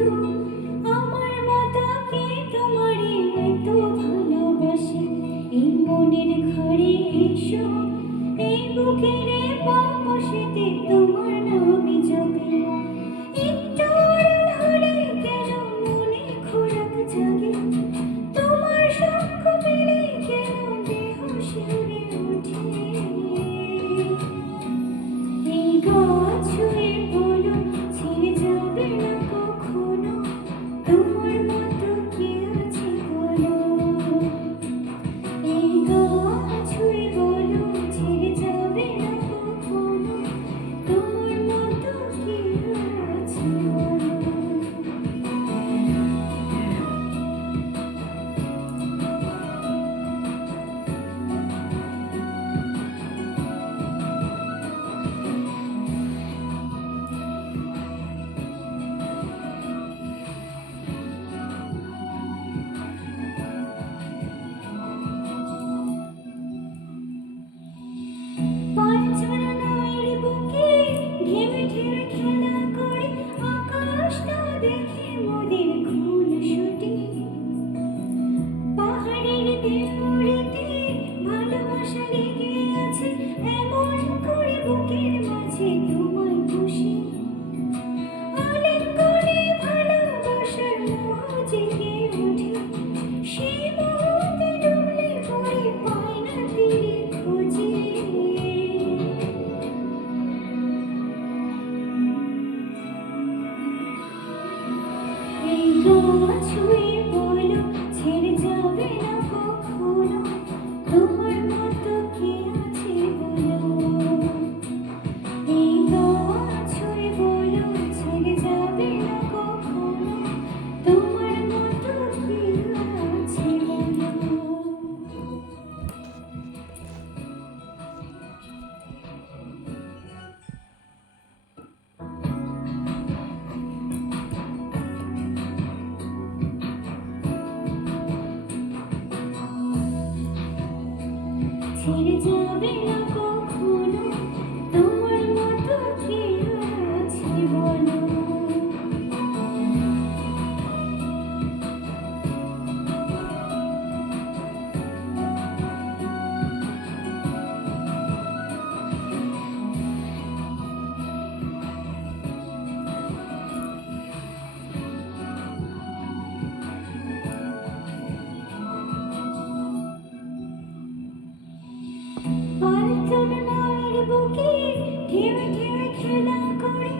আজও আমার মতো কে তোমারে এত ভালোবাসে। এই মনের ঘরে এসো, এই বুকের বাঁশিতে তোমার নামই জপে। একটু আড়াল হলে কেন মনে খোরাক জাগে, তোমার সঙ্গ পেলে কেন দেহ শিউরে ওঠে। এই গাছ ছুঁয়ে বলো ছেড়ে যাবে না কখনো, তোমার মতো কে আছে বলো। এই গাছ ছুঁয়ে বলো ছেড়ে যাবে না কখনো, তোমার মতো কে আছে বলো। পাঁচজনা নয়ের বুকে ঢেউ ঢেউ খেলা করে, আকাশটা দেখে মোদের খুনসুটি। পাহাড়ের দেউড়িতে ভালোবাসা লেগে আছে, এমন করে বুকের মাঝে তোমায় খুশি। আলিঙ্গনে ভালোবাসার মোহ জেগে ওঠে, সেই মুহূর্তে ডুবলে পড়ে পায় না তীরে খোঁজে। এই গাছ ছুঁয়ে বলো ছেড়ে যাবে না কখনো, তোমার মতো কে আছে বলো। এই গাছ ছুঁয়ে বলো ছেড়ে যাবে না কখনো, তোমার মতো কে আছে বলো। ছেড়ে যাবে না কখনো, তোমার মতো কে আছে বলো। পাঁচজনা নয়ের বুকে ঢেউ ঢেউ খেলা করে,